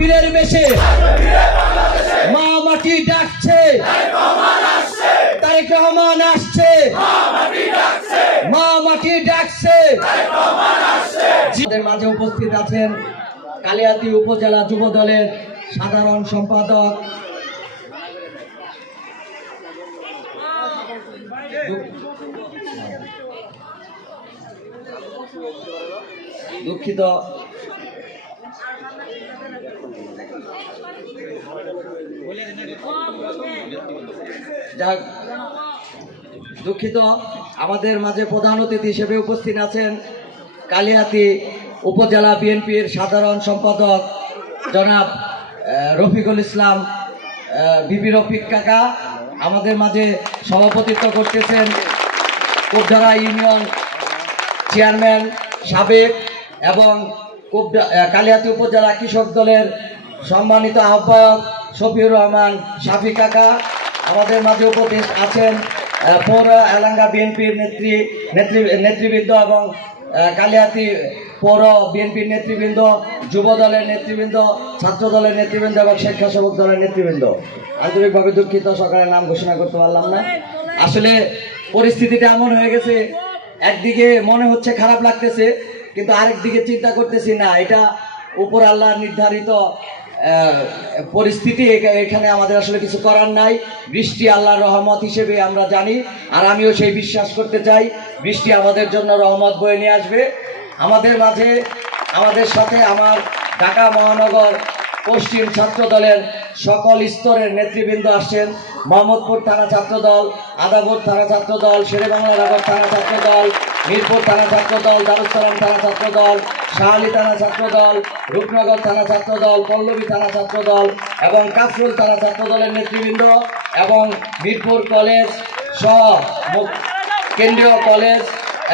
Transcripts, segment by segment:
বীরের বেশে মা মাটি ডাকছে, তারেক রহমান আসছে, মা মাটি ডাকছে। আমাদের মাঝে উপস্থিত আছেন কালিয়াতী উপজেলা যুব দলের সাধারণ সম্পাদক দুঃখিত আমাদের মাঝে প্রধান অতিথি হিসেবে উপস্থিত আছেন কালিয়াতী উপজেলা বিএনপির সাধারণ সম্পাদক জনাব রফিকুল ইসলাম বিবি রফিক কাকা। আমাদের মাঝে সভাপতিত্ব করতেছেন কোবধারা ইউনিয়ন চেয়ারম্যান সাবেক এবং কালিয়াতী উপজেলা কৃষক দলের সম্মানিত আহ্বায়ক শফিউর রহমান শাফি কাকা। আমাদের মাঝে উপস্থিত আছেন পৌর এলাঙ্গা বিএনপির নেতৃবৃন্দ এবং কালিয়াতী পৌর বিএনপির নেতৃবৃন্দ, যুব দলের নেতৃবৃন্দ, ছাত্র দলের নেতৃবৃন্দ এবং স্বেচ্ছাসেবক দলের নেতৃবৃন্দ। আন্তরিকভাবে দুঃখিত, সকালে নাম ঘোষণা করতে পারলাম না। আসলে পরিস্থিতিটা এমন হয়ে গেছে, একদিকে মনে হচ্ছে খারাপ লাগতেছে, কিন্তু আরেক দিকে চিন্তা করতেছি না, এটা উপর আল্লাহ নির্ধারিত পরিস্থিতি, এখানে আমাদের আসলে কিছু করার নাই। বৃষ্টি আল্লাহর রহমত হিসেবে আমরা জানি, আর আমিও সেই বিশ্বাস করতে চাই বৃষ্টি আমাদের জন্য রহমত বয়ে নিয়ে আসবে। আমাদের মাঝে আমাদের সাথে আমার ঢাকা মহানগর পশ্চিম ছাত্র দলের সকল স্তরের নেতৃবৃন্দ আসছেন। মোহাম্মদপুর থানা ছাত্র দল, আদাবর থানা ছাত্র দল, শেরেবাংলা নগর থানা ছাত্র দল, মিরপুর থানা ছাত্র দল, দারুসালাম থানা ছাত্র দল, শাহালি থানা ছাত্র দল, রূপনগর থানা ছাত্র দল, পল্লবী থানা ছাত্র দল এবং কাফরুল থানা ছাত্র দলের নেতৃবৃন্দ এবং মিরপুর কলেজ সহ কেন্দ্রীয় কলেজ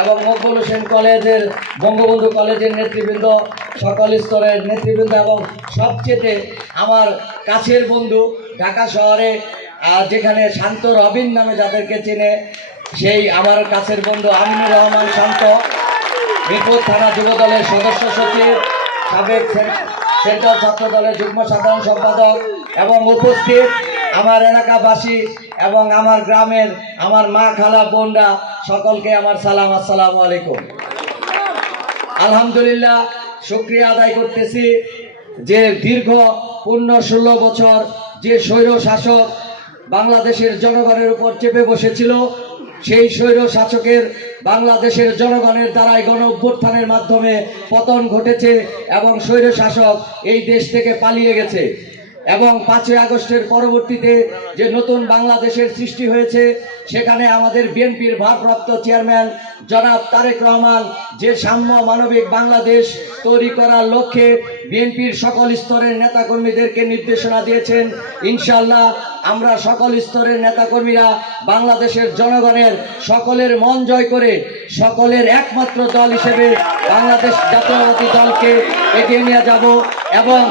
এবং মকবুল হোসেন কলেজের, বঙ্গবন্ধু কলেজের নেতৃবৃন্দ, সকল স্তরের নেতৃবৃন্দ এবং সবচেয়ে আমার কাছের বন্ধু ঢাকা শহরে যেখানে শান্ত রবিন নামে যাদেরকে চেনে, সেই আমার কাছের বন্ধু আমিনুর রহমান শান্ত, মিরপুর থানা যুব দলের সদস্য সচিব, সাবেক সেন্ট্রাল ছাত্র দলের যুগ্ম সাধারণ সম্পাদক এবং উপস্থিত আমার এলাকাবাসী এবং আমার গ্রামের আমার মা খালা বোনরা, সকলকে আমার সালাম, আসসালামু আলাইকুম। আলহামদুলিল্লাহ, শুকরিয়া আদায় করতেছি যে দীর্ঘ 16 বছর যে স্বৈর শাসক বাংলাদেশের জনগণের উপর চেপে বসেছিল, সেই স্বৈর শাসকের বাংলাদেশের জনগণের দ্বারাই গণ অভ্যুত্থানের মাধ্যমে পতন ঘটেছে এবং স্বৈর শাসক এই দেশ থেকে পালিয়ে গেছে। এবং 5ই আগস্টের পরবর্তীতে যে নতুন বাংলাদেশের সৃষ্টি হয়েছে, সেখানে আমাদের বিএনপির ভারপ্রাপ্ত চেয়ারম্যান জনাব তারেক রহমান যে সাম্য মানবিক বাংলাদেশ তৈরি করার লক্ষ্যে বিএনপির সকল স্তরের নেতাকর্মীদেরকে নির্দেশনা দিয়েছেন। ইনশাআল্লাহ আমরা সকল স্তরের নেতাকর্মীরা বাংলাদেশের জনগণের সকলের মন জয় করে সকলের একমাত্র দল হিসেবে বাংলাদেশ জাতীয়তাবাদী দলকে এগিয়ে নিয়ে যাব এবং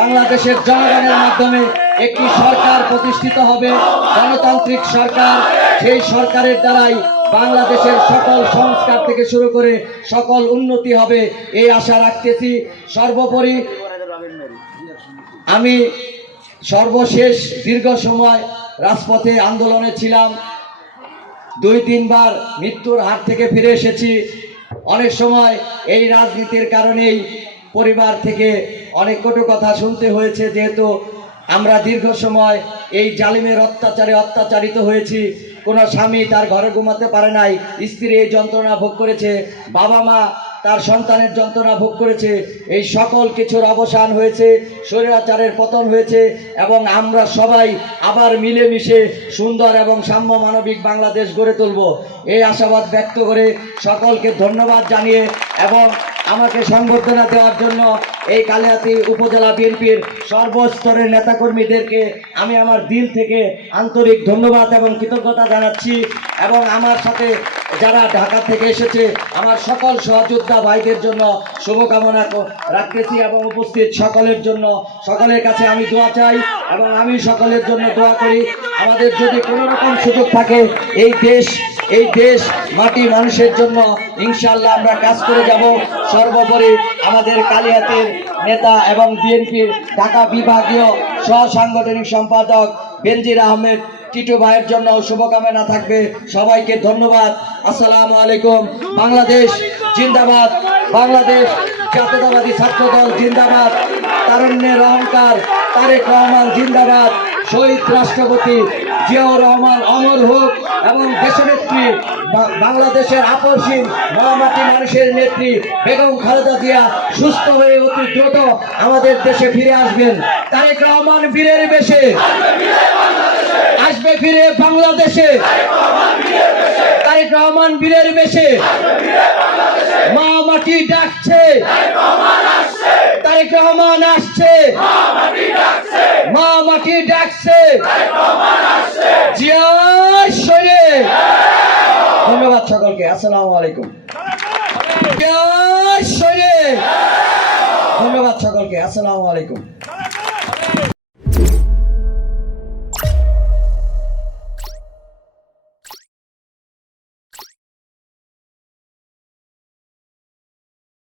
বাংলাদেশের জনগণের মাধ্যমে একটি সরকার প্রতিষ্ঠিত হবে, গণতান্ত্রিক সরকার। সেই সরকারের দ্বারাই বাংলাদেশের সকল সংস্কার থেকে শুরু করে সকল উন্নতি হবে, এই আশা রাখতেছি। সর্বোপরি আমি সর্বশেষ দীর্ঘ সময় রাজপথে আন্দোলনে ছিলাম, 2-3 বার মৃত্যুর হাত থেকে ফিরে এসেছি। অনেক সময় এই রাজনীতির কারণেই পরিবার থেকে অনেক কটু কথা শুনতে হয়েছে, যেহেতু আমরা দীর্ঘ সময় এই জালিমের অত্যাচারে অত্যাচারিত হয়েছি। কোনো স্বামী তার ঘরে ঘুমাতে পারে নাই, স্ত্রী এই যন্ত্রণা ভোগ করেছে, বাবা মা তার সন্তানের যন্ত্রণা ভোগ করেছে। এই সকল কিছুর অবসান হয়েছে, স্বৈরাচারের পতন হয়েছে এবং আমরা সবাই আবার মিলেমিশে সুন্দর এবং সাম্য মানবিক বাংলাদেশ গড়ে তুলব, এই আশাবাদ ব্যক্ত করে সকলকে ধন্যবাদ জানিয়ে এবং আমাকে সংবর্ধনা দেওয়ার জন্য এই কালিয়াতী উপজেলা বিএনপির সর্বস্তরের নেতাকর্মীদেরকে আমি আমার দিল থেকে আন্তরিক ধন্যবাদ এবং কৃতজ্ঞতা জানাচ্ছি। এবং আমার সাথে যারা ঢাকা থেকে এসেছে আমার সকল সহযোদ্ধা ভাইদের জন্য শুভকামনা রাখতেছি এবং উপস্থিত সকলের জন্য, সকলের কাছে আমি দোয়া চাই এবং আমি সকলের জন্য দোয়া করি। আমাদের যদি কোনো রকম সুযোগ থাকে এই দেশ এই দেশ মাটি মানুষের জন্য ইনশাআল্লাহ আমরা কাজ করে যাব। সর্বোপরি আমাদের কালিয়াতের নেতা এবং বিএনপির ঢাকা বিভাগীয় সহ সাংগঠনিক সম্পাদক বেনজির আহমেদ টিটু ভাইয়ের জন্য শুভকামনা থাকবে। সবাইকে ধন্যবাদ। আসসালামু আলাইকুম। বাংলাদেশ জিন্দাবাদ, বাংলাদেশ জাতীয়তাবাদী ছাত্র দল জিন্দাবাদ, তারুণ্যের অহংকার তারেক রহমান জিন্দাবাদ, শহীদ রাষ্ট্রপতি জিয়াউর রহমান অমর হোক এবং দেশনেত্রী বাংলাদেশের আপসহীন মহামাটি মানুষের নেত্রী বেগম খালেদা জিয়া সুস্থ হয়ে অতি দ্রুত আমাদের দেশে ফিরে আসবেন। তারেক রহমান বীরের বেশে আসবে ফিরে বাংলাদেশে, তারেক রহমান বীরের বেশে, মা মাটি ডাকছে, তারেক রহমান আসছে, মা মাটি ডাকছে, জিয়া শরীফ। ধন্যবাদ সকলকে। আসসালামু আলাইকুম। জিয়া শরীফ। ধন্যবাদ সকলকে। আসসালামু আলাইকুম।